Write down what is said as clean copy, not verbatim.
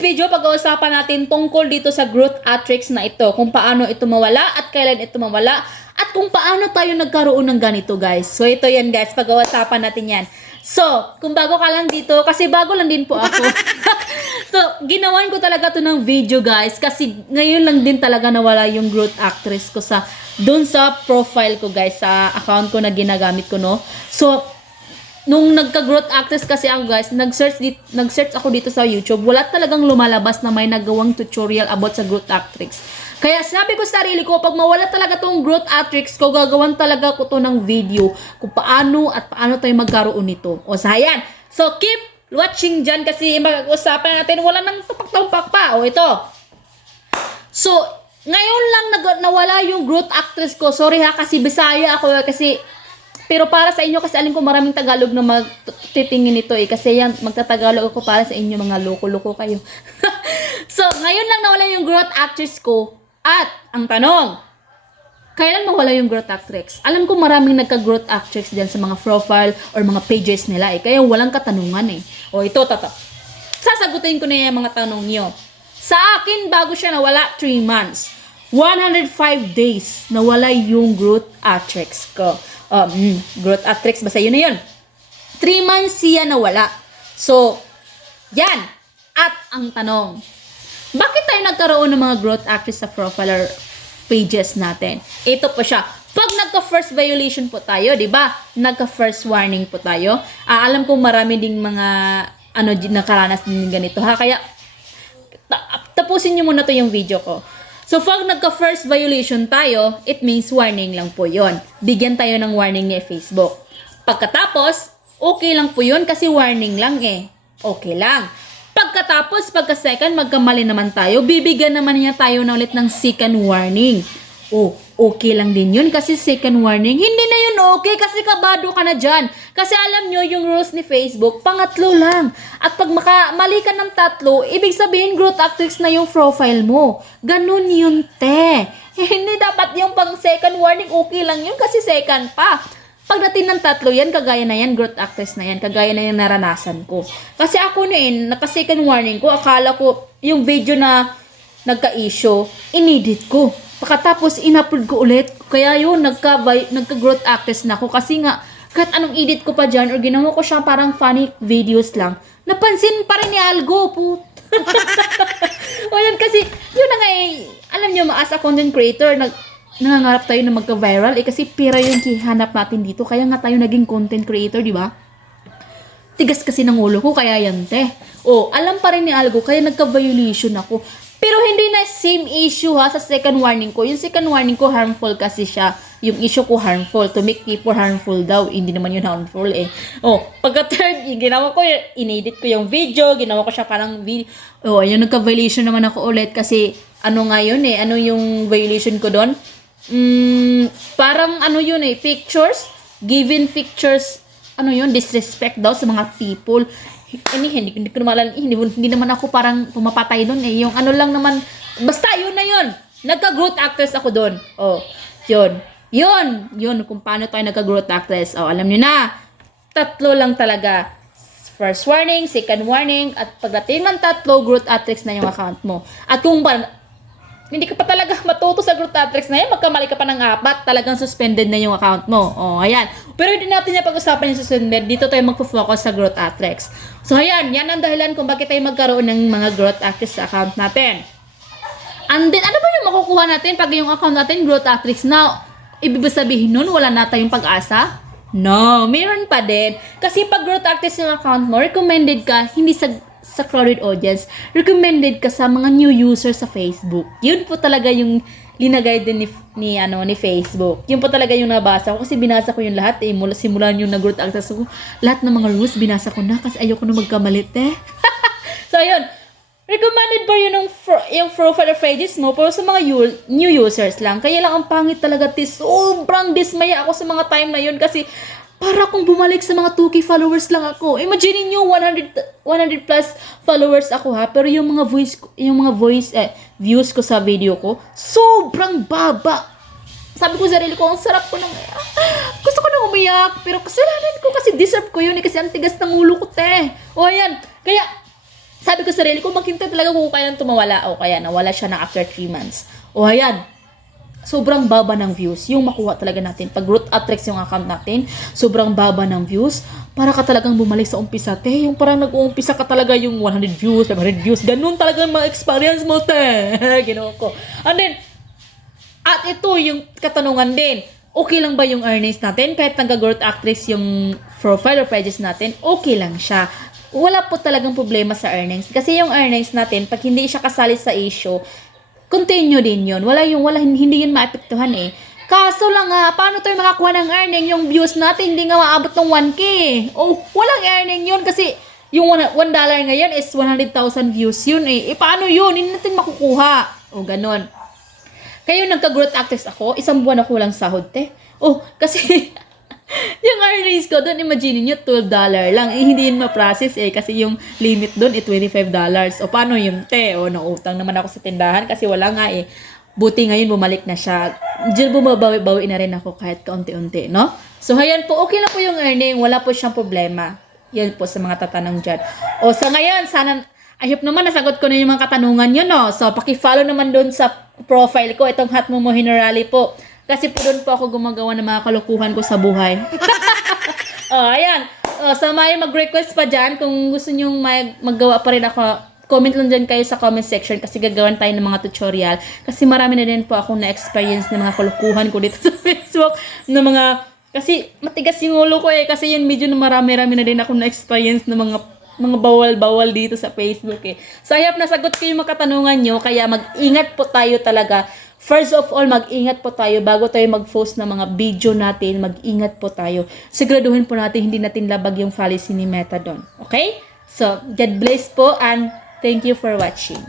video, pag-uusapan natin tungkol dito sa growth matrix na ito. Kung paano ito mawala at kailan ito mawala. At kung paano tayo nagkaroon ng ganito, guys. So, ito yan, guys. Pag-uusapan natin yan. So, kung bago ka lang dito, kasi bago lang din po ako. So, ginawan ko talaga to ng video, guys. Kasi ngayon lang din talaga nawala yung growth actress ko dun sa profile ko, guys. Sa account ko na ginagamit ko, no? So, nung nagka-growth actress kasi ako, guys, nag-search ako dito sa YouTube, wala talagang lumalabas na may nagawang tutorial about sa growth actress. Kaya sabi ko sa sarili ko, pag mawala talaga tong growth matrix ko, gagawan talaga ko to ng video kung paano tayo magkaroon nito. O sayan. So keep watching dyan kasi mag-usapan natin, wala nang tupak-tupak pa. O ito. So, ngayon lang nawala yung growth actress ko. Sorry ha, kasi Bisaya ako kasi pero para sa inyo kasi alam ko maraming Tagalog na magtitingin nito eh. Kasi yan, magtatagalog ako para sa inyo, mga loko-loko kayo. So, ngayon lang nawala yung growth actress ko. At, ang tanong, kailan mawala yung growth actress? Alam ko maraming nagka-growth actress dyan sa mga profile or mga pages nila eh. Kaya walang katanungan eh. O ito, sasagutin ko na yung mga tanong nyo. Sa akin, bago siya nawala, 3 months. 105 days nawala yung growth actress ko. Growth matrix, basta yun na yun. 3 months siya nawala. So, yan. At ang tanong, bakit tayo nagkaroon ng mga growth actress sa profile or pages natin? Ito po siya. Pag nagka-first violation po tayo, di ba? Nagka-first warning po tayo. Alam ko marami ding mga nakaranas din ganito ha. Kaya, tapusin nyo muna to yung video ko. So, pag nagka-first violation tayo, it means warning lang po yon. Bigyan tayo ng warning ni Facebook. Pagkatapos, okay lang po yun kasi warning lang eh. Okay lang. Pagkatapos, pagka-second, magkamali naman tayo, bibigyan naman niya tayo na ulit ng second warning. Oh, okay lang din yun kasi second warning. Hindi na yun okay kasi kabado ka na dyan. Kasi alam nyo, yung rules ni Facebook, pangatlo lang. At pag mali ka ng tatlo, ibig sabihin growth actress na yung profile mo. Ganun yun, te. Hindi dapat yung pang second warning, okay lang yun kasi second pa. Pagdating ng tatlo yan, kagaya na yan, growth actress na yan, kagaya na yung naranasan ko. Kasi ako noon, naka-second warning ko, akala ko yung video na nagka-issue, inedit ko. Pagkatapos, in-upload ko ulit. Kaya yun, nagka-growth actress na ako. Kasi nga, kahit anong edit ko pa dyan, or ginawa ko siya parang funny videos lang, napansin pa rin ni Algo, po. O yun, kasi, yun na nga eh, alam nyo, as a content creator, nangangarap tayo na magka-viral eh kasi pera yung kihanap natin dito kaya nga tayo naging content creator, di ba? Tigas kasi ng ulo ko kaya yan, te. Oh, alam pa rin ni Algo kaya nagka-violation ako. Pero hindi na same issue ha sa second warning ko. Yung second warning ko harmful kasi siya. Yung issue ko harmful, to make people harmful daw. Hindi naman yun harmful eh. Oh, pagka-third, ginawa ko, inedit ko yung video, ginawa ko siya parang video. Oh, ayun, nagka-violation naman ako ulit kasi ano nga yun eh, ano yung violation ko doon? Parang ano yun eh, pictures, given pictures, ano yun, disrespect daw sa mga people. Hindi ko naman, hindi naman ako parang pumapatay doon eh. Yung ano lang naman, basta yun na yun. Nagka-growth actress ako doon. Oh, yun, kung paano tayo nagka-growth actress. Oh, alam niyo na, 3 lang talaga. First warning, second warning, at pagdating ng 3, growth actress na yung account mo. At kung hindi ka pa talaga matuto sa growth matrix na yan, magkamali ka pa ng 4, talagang suspended na yung account mo. O, ayan. Pero hindi natin yung pag-usapan yung suspended. Dito tayo magpo-focus sa growth matrix. So, ayan. Yan ang dahilan kung bakit tayo magkaroon ng mga growth matrix sa account natin. And then, ano ba yung makukuha natin pag yung account natin growth matrix na ibig sabihin nun, wala na tayong pag-asa? No, meron pa din. Kasi pag growth matrix yung account mo, recommended ka, hindi sa crowded audience, recommended ka sa mga new users sa Facebook. Yun po talaga yung linagay din ni Facebook. Yun po talaga yung nabasa ko kasi binasa ko yung lahat eh. Simulan yung nag-growth access ko. Lahat ng mga rules binasa ko na kasi ayoko na magkamalit eh. So yun, recommended ba yun yung profile pages mo pero sa mga new users lang. Kaya lang ang pangit talaga sobrang dismaya ako sa mga time na yun kasi para kung bumalik sa mga 2K followers lang ako. Imagine niyo 100 plus followers ako ha, pero yung mga views ko sa video ko sobrang baba. Sabi ko sa sarili ko, ang sarap ko nang gusto ko nang umiyak, pero kasalanan ko kasi deserve ko yun eh kasi ang tigas ng ulo ko, te. O ayan, kaya Sabi ko sa sarili ko, maghintay talaga kung kailan tumawala. O kaya nawala siya na after 3 months. O ayan, sobrang baba ng views. Yung makuha talaga natin. Pag Growth at Tricks yung account natin, sobrang baba ng views. Para ka talagang bumalik sa umpisa, te. Yung parang nag-uumpisa ka talaga yung 100 views, 500 views. Ganun talaga yung ma-experience mo, te. Ginawa ko. And then, at ito yung katanungan din. Okay lang ba yung earnings natin? Kahit nag-Growth Actress yung profile or pages natin, okay lang siya. Wala po talagang problema sa earnings. Kasi yung earnings natin, pag hindi siya kasali sa issue, continue din yun. Hindi yun maapektuhan eh. Kaso lang paano tayo makakuha ng earning? Yung views natin, hindi nga maabot ng 1K. O, walang earning yun kasi yung $1 ngayon is 100,000 views yun eh. Paano yun? Hindi natin makukuha. O, ganon. Kaya yung nagka-Growth Actress ako, 1 buwan ako walang sahod, te. Oh, kasi yung earnings ko doon, imagine nyo, $12 lang. Hindi yun ma-process eh, kasi yung limit doon eh, $25. O paano yung te? O, nautang naman ako sa tindahan kasi wala nga eh. Buti ngayon bumalik na siya. Diyan bumabawi-bawi na rin ako kahit kaunti-unti, no? So, ayan po, okay na po yung earning. Wala po siyang problema. Yan po sa mga tatanong dyan. O, sa ngayon, sana, I hope naman nasagot ko na yung mga katanungan nyo, no? So, paki-follow naman doon sa profile ko, itong Hot Momo Hinorali po. Kasi po doon po ako gumagawa ng mga kalukuhan ko sa buhay. Ayan. Sa may mag-request pa dyan, kung gusto nyo maggawa pa rin ako, comment lang dyan kayo sa comment section kasi gagawan tayo ng mga tutorial. Kasi marami na din po akong na-experience ng mga kalukuhan ko dito sa Facebook. Kasi matigas yung ulo ko eh. Kasi yun medyo na marami-rami na din akong na-experience ng mga bawal-bawal dito sa Facebook eh. So, I hope nasagot ko yung mga katanungan nyo. Kaya mag-ingat po tayo talaga. First of all, mag-ingat po tayo bago tayo mag-post ng mga video natin. Mag-ingat po tayo. Siguraduhin po natin hindi natin labag yung fallacy ni Meta doon. Okay? So, God bless po and thank you for watching.